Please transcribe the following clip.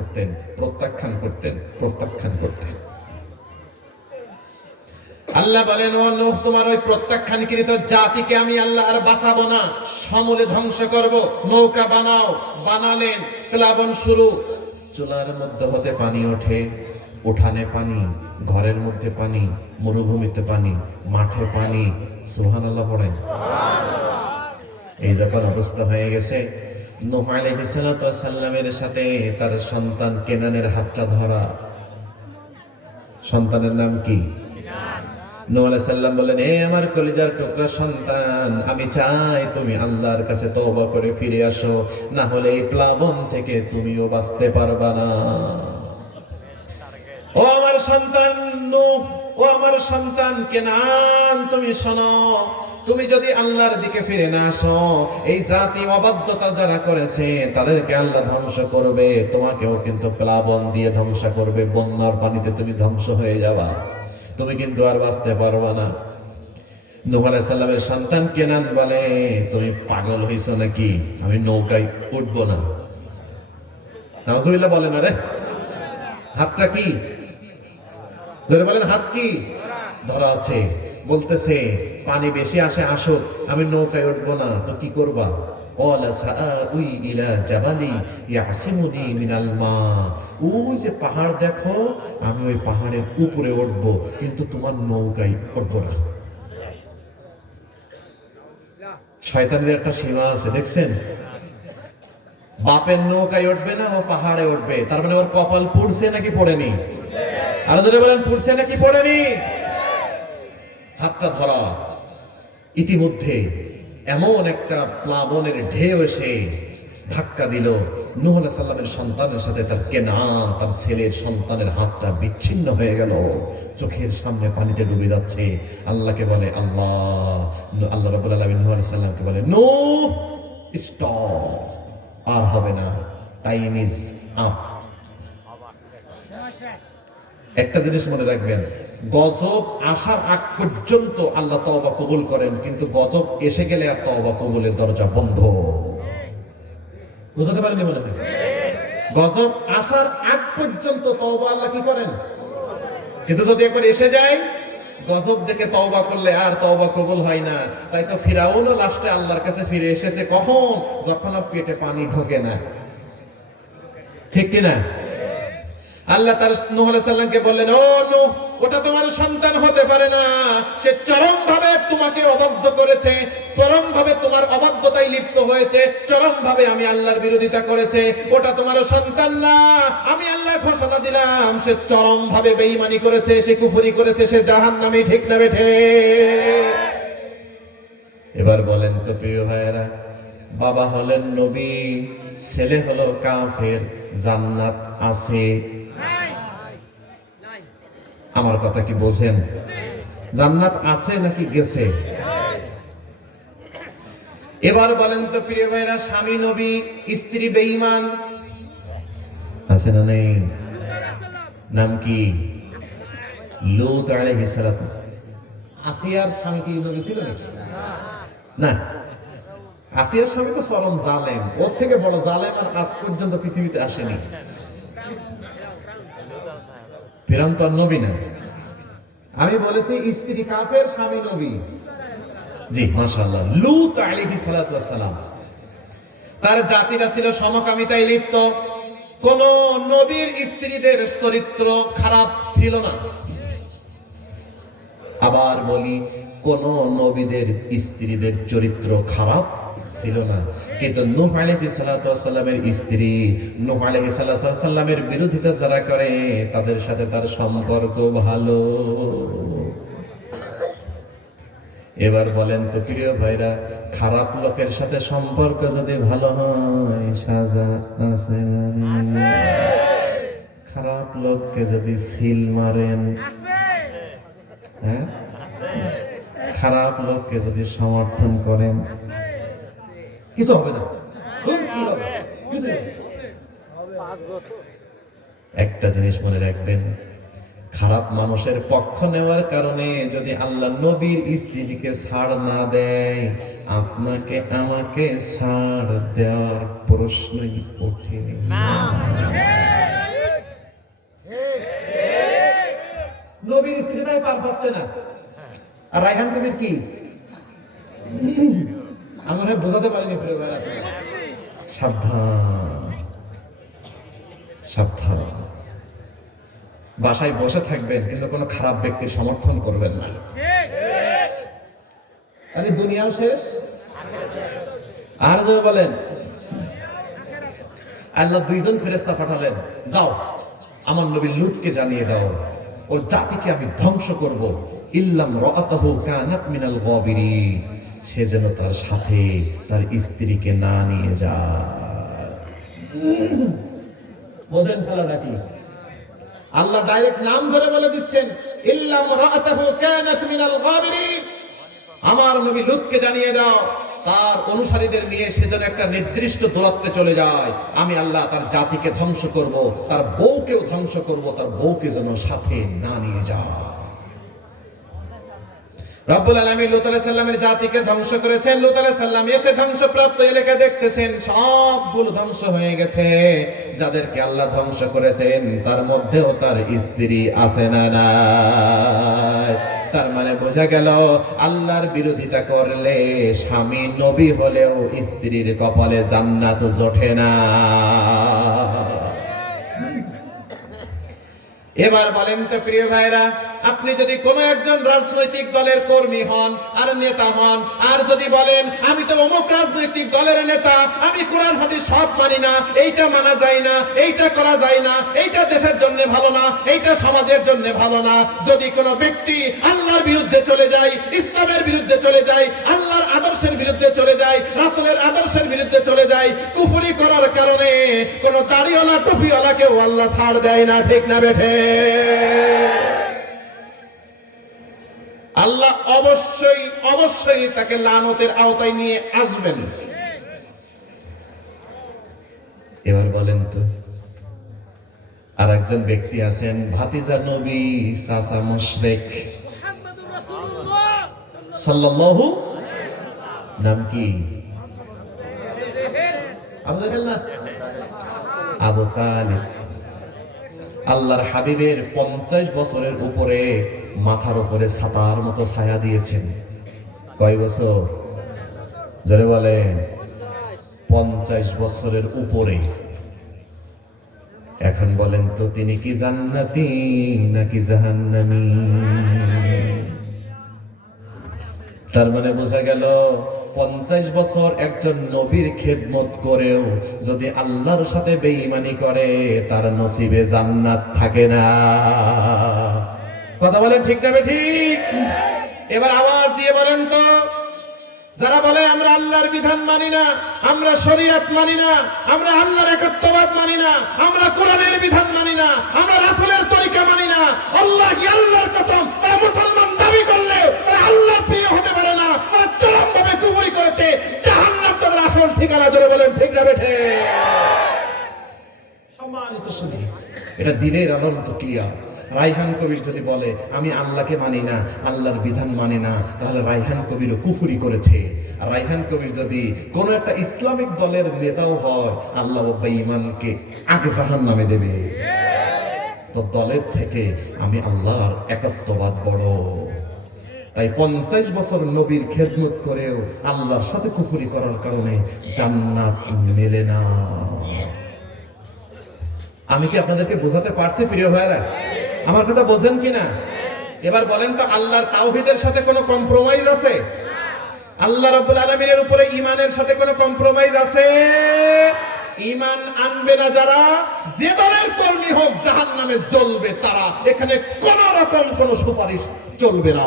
করতেন, প্রত্যাখ্যান করতেন, প্রত্যাখ্যান করতেন। আল্লাহ বলেন, ও নূহ, তোমার ওই প্রত্যাখ্যানকৃত জাতিকে আমি আল্লাহ আর বাঁচাবো না, সমূলে ধ্বংস করব। নৌকা বানাও। বানালেন, প্লাবন শুরু। চুলার মধ্যে হতে পানি ওঠে, উঠানে পানি, ঘরের মধ্যে পানি, মরুভূমিতে পানি, মাঠে পানি। সুবহানাল্লাহ পড়েন। এই যখন অবস্থা হয়ে গেছে, নূহ আলাইহিস সালাতু ওয়াস সালামের সাথে তার সন্তান কেনানের হাতটা ধরা। সন্তানের নাম কি? নূহ আলাইহিস সালাম বলেন, হে আমার কলিজার টুকরা সন্তান, আমি চাই তুমি আল্লাহর কাছে তওবা করে ফিরে আসো, না হলে এই প্লাবন থেকে তুমিও বাঁচতে পারবা না। ও আমার সন্তান নূহ, ও আমার সন্তান কেনান, তুমি শোনো, তুমি যদি আল্লাহর দিকে ফিরে না আসো, এই জাতি অবাধ্যতা যারা করেছে তাদেরকে আল্লাহ ধ্বংস করবে, তোমাকেও কিন্তু প্লাবন দিয়ে ধ্বংস করবে। বন্যার পানিতে তুমি ধ্বংস হয়ে যাবা, তুমি কিন্তু আর বাঁচতে পারবা না। নূহ আলাইহিস সালামের সন্তান কেনান বলে, তুমি পাগল হইছো নাকি? আমি নৌকায় উঠবো না। নাউজুবিল্লাহ বলেন। আরে হাতটা কি? ধরে বলেন, হাত কি? ধরা আছে। বলতেছে, পানি বেশি আসে আসুক, আমি নৌকায় উঠবো না। তো কি করবা? ক্বালা সাআউই ইলা জাবালি ইয়াসিমুনি মিনাল মা। ওই যে পাহাড় দেখো, আমি ওই পাহাড়ের উপরে উঠবো, কিন্তু তোমার নৌকায় উঠবো না। শয়তানের একটা সীমা আছে, দেখছেন? বাপের নৌকায় উঠবে না, ও পাহাড়ে উঠবে। তার মানে ওর কপাল পুড়ছে নাকি পড়েনি? আর যদি বলেন পুড়ছে নাকি পড়েনি? হাতটা ধরা। ইতিমধ্যে এমন একটা প্লাবনের ঢেউ এসে ধাক্কা দিল নূহ আলাইহিস সালামের সন্তানের সাথে তার কেনান, তার ছেলের সন্তানের হাতটা বিচ্ছিন্ন হয়ে গেল। চোখের সামনে পানিতে ডুবে যাচ্ছে। আল্লাহকে বলে, আল্লাহ রাব্বুল আলামিন নূহ আলাইহিস সালামকে বলে, নূহ স্টপ, আর হবে না, টাইম ইজ আপ। একটা জিনিস মনে রাখবেন, গজব আসার আগ পর্যন্ত আল্লাহ তওবা কবুল করেন, কিন্তু গজব এসে গেলে আর তওবা কবুলের দরজা বন্ধ। বুঝতে পারেননি মনে হয়? গজব আসার আগ পর্যন্ত তওবা আল্লাহ কি করেন, কিন্তু যদি একবার এসে যায়, গজব দেখে তওবা করলে আর তওবা কবুল হয় না। তাই তো ফিরাউনও লাস্টে আল্লাহর কাছে ফিরে এসেছে কখন? যখন আর পেটে পানি ঢোকে না। ঠিক কিনা? আল্লাহ তার নূহ আলাইহিস সালামকে বললেন, ও নূহ, ওটা তোমার সন্তান হতে পারে না। সে চরম ভাবে তোমাকে অবাধ্য করেছে, চরম ভাবে তোমার অবাধ্যতায় লিপ্ত হয়েছে, চরম ভাবে আমি আল্লাহর বিরোধিতা করেছে। ওটা তোমার সন্তান না। আমি আল্লাহ ঘোষণা দিলাম, সে চরম ভাবে বেঈমানি করেছে, সে কুফরি করেছে, সে জাহান্নামী। ঠিক না বেঠে? এবার বলেন তো প্রিয় ভাইয়েরা, বাবা হলেন নবী, ছেলে হলো কাফের, জান্নাত আছে? আমার কথা কি বোঝেন? জান্নাত আছে নাকি গেছে? এবার বলেন তো প্রিয় ভাইরা, স্বামী নবী, স্ত্রী বেঈমান, আছে না নেই? নাম কি? লূত আলাইহিস সালাম। আসিয়ার স্বামী কি নবী ছিল নাকি? না। আসিয়ার স্বামী তো চরম জালেম, ওর থেকে বড় জালেম আর আজ পর্যন্ত পৃথিবীতে আসেনি। ফিরাউন তো নবী না। আমি বলেছি স্ত্রী কাফের, স্বামী নবী। জি, মাশাআল্লাহ। লূত আলাইহিস সালাতু ওয়াস সালাম, তার জাতিরা ছিল সমকামিতায় লিপ্ত। কোন নবীর স্ত্রীদের চরিত্র খারাপ ছিল না। আবার বলি, কোন নবীদের স্ত্রীদের চরিত্র খারাপ ছিল না। কিন্তু নূহ আলাইহিস সালাতু ওয়াস সালামের স্ত্রী, নূহ আলাইহিস সালাতু ওয়াস সালামের বিরোধিতা যারা করে, তাদের সাথে তার সম্পর্ক ভালো। এবার বলেন তো প্রিয় ভাইরা, খারাপ লোকের সাথে সম্পর্ক যদি ভালো হয়, সাজা আছে না? খারাপ লোককে যদি সিল মারেন, হ্যাঁ, খারাপ লোককে যদি সমর্থন করেন, কিছু হবে না। একটা জিনিস মনে রাখবেন, খারাপ মানুষের পক্ষ নেওয়ার কারণে যদি আল্লাহ নবীর স্ত্রীকে ছাড় না দেয়, আপনাকে আমাকে ছাড় দেওয়ার প্রশ্নই ওঠে না। পাচ্ছে না। আর রায়হান কবির কি আমরা বোঝাতে পারিনি। সাবধান সাবধান, বাসায় বসে থাকবেন কিন্তু কোনো খারাপ ব্যক্তির সমর্থন করবেন না, তাহলে দুনিয়াও শেষ। আর জোরে বলেন, আল্লাহ দুইজন ফেরেশতা পাঠালেন, যাও আমার নবী লূতকে জানিয়ে দাও ওর জাতিকে আমি ধ্বংস করব, ইল্লাম রাআতাহু কানাত মিনাল গাবিরিন, সে যেন তার সাথে তার স্ত্রীকে না নিয়ে যায়। বোঝেন খেলাটা কি? আল্লাহ ডাইরেক্ট নাম ধরে বলে দিচ্ছেন, ইল্লাম রাআতাহু কানাত মিনাল গাবিরিন, আমার নবী লূতকে জানিয়ে দাও তার অনুসারীদের নিয়ে সে যেন একটা নির্দিষ্ট দূরত্বে চলে যায়, আমি আল্লাহ তার জাতিকে ধ্বংস করব, তার বউকেও ধ্বংস করব, তার বউকে যেন সাথে না নিয়ে যায়। রব্বুল আলামিন লূত আলাইহিস সালামের জাতিকে ধ্বংস করেছেন। লূত আলাইহিস সালাম এসে ধ্বংসপ্রাপ্ত এলাকা দেখতেছেন সবগুলো ধ্বংস হয়ে গেছে। যাদেরকে আল্লাহ ধ্বংস করেছেন তার মধ্যেও তার স্ত্রী আছে না নাই? তার মানে বোঝা গেল আল্লাহর বিরোধিতা করলে স্বামী নবী হলেও স্ত্রীর কপালে জান্নাত জোটে না। এবার বলেন তো প্রিয় ভাইরা, আপনি যদি কোনো একজন রাজনৈতিক দলের কর্মী হন আর নেতা হন, আর যদি বলেন আমি তো অমুক রাজনৈতিক দলের নেতা, আমি কোরআন হাদিস সব মানি না, এইটা মানা যায় না, এইটা করা যায় না, এইটা দেশের জন্য ভালো না, এইটা সমাজের জন্য ভালো না, যদি কোনো ব্যক্তি আল্লাহর বিরুদ্ধে চলে যায়, ইসলামের বিরুদ্ধে চলে যায়, আল্লাহর আদর্শের বিরুদ্ধে চলে যায়, রাসূলের আদর্শের বিরুদ্ধে চলে যায়, কুফরি করার কারণে কোন দাড়িওয়ালা টুপিওয়ালাকেও আল্লাহ ছাড় দেয় না, ঠিক না বেঠে? আল্লাহ অবশ্যই অবশ্যই তাকে লানতের আওতায় নিয়ে আসবেন। এবার বলেন তো, আর একজন ব্যক্তি আছেন ভাতিজা নবী, চাচা মুশরিক, মুহাম্মদুর রাসূলুল্লাহ সাল্লাল্লাহু, নাম কি? আবু জাহেল না, আবু তালিব। আল্লাহর হাবিবের 50 বছরের উপরে মাথার উপরে ছাতার মতো ছায়া দিয়েছেন। কয় বছর? জোরে বলেন। 50 বছরের উপরে। এখন বলেন তো তিনি কি জান্নাতি নাকি জাহান্নামী? তার মানে বোঝা গেল 50 বছর একজন নবীর খেদমত করেও যদি আল্লাহর সাথে বেঈমানি করে তার নসিবে জান্নাত থাকে না। কথা বলেন ঠিক না ঠিক? এবার আওয়াজ দিয়ে বলেন তো, যারা বলে আমরা আল্লাহর বিধান মানি না, আমরা শরীয়ত মানি না, আমরা আল্লাহর একাত্মবাদ মানি না, আমরা কোরআনের বিধান মানি না, আমরা রাসূলের তরিকা মানি না, আল্লাহ কি আল্লাহর কসম তারা মুসলমান দাবি করলেও তারা আল্লাহর প্রিয় হতে পারে না, তারা চরমভাবে কুফরি করেছে, জাহান্নাম তাদের আসল ঠিকানা। জোরে বলেন ঠিক না বেঠে? সম্মানিত সুধী, এটা দিনের আলোর মতো ক্লিয়ার। রায়হান কবির যদি বলে আমি আল্লাহকে মানি না, আল্লাহর বিধান মানি না, তাহলে রায়হান কবিরও কুফরি করেছে। আর রায়হান কবির যদি কোন একটা ইসলামিক দলের নেতাও হয়, আল্লাহ বেঈমানকে আগে জাহান্নামে দেবে। তো দলের থেকে আমি আল্লাহর একাত্মবাদ বড়। তাই 50 বছর নবীর খেদমত করেও আল্লাহর সাথে কুফরি করার কারণে জান্নাত মেলে না। আমি কি আপনাদেরকে বোঝাতে পারছি প্রিয় ভাইরা? আমার কথা বোঝেন কিনা? এবার বলেন তো, আল্লাহর তাওহীদের সাথে কোনো কম্প্রোমাইজ আছে? আল্লাহ রাব্বুল আলামিনের উপরে ঈমানের সাথে কোনো কম্প্রোমাইজ আছে? ঈমান আনবে না যারা, যে দলের কর্মী হোক জাহান্নামে জ্বলবে তারা, এখানে কোন রকম কোন সুপারিশ চলবে না।